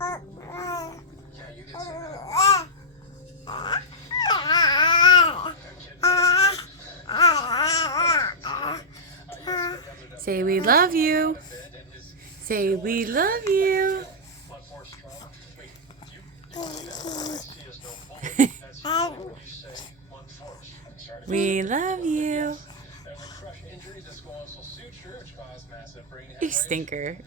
Yeah, you did say that. Say we love you. Say we love you. We love you. You stinker.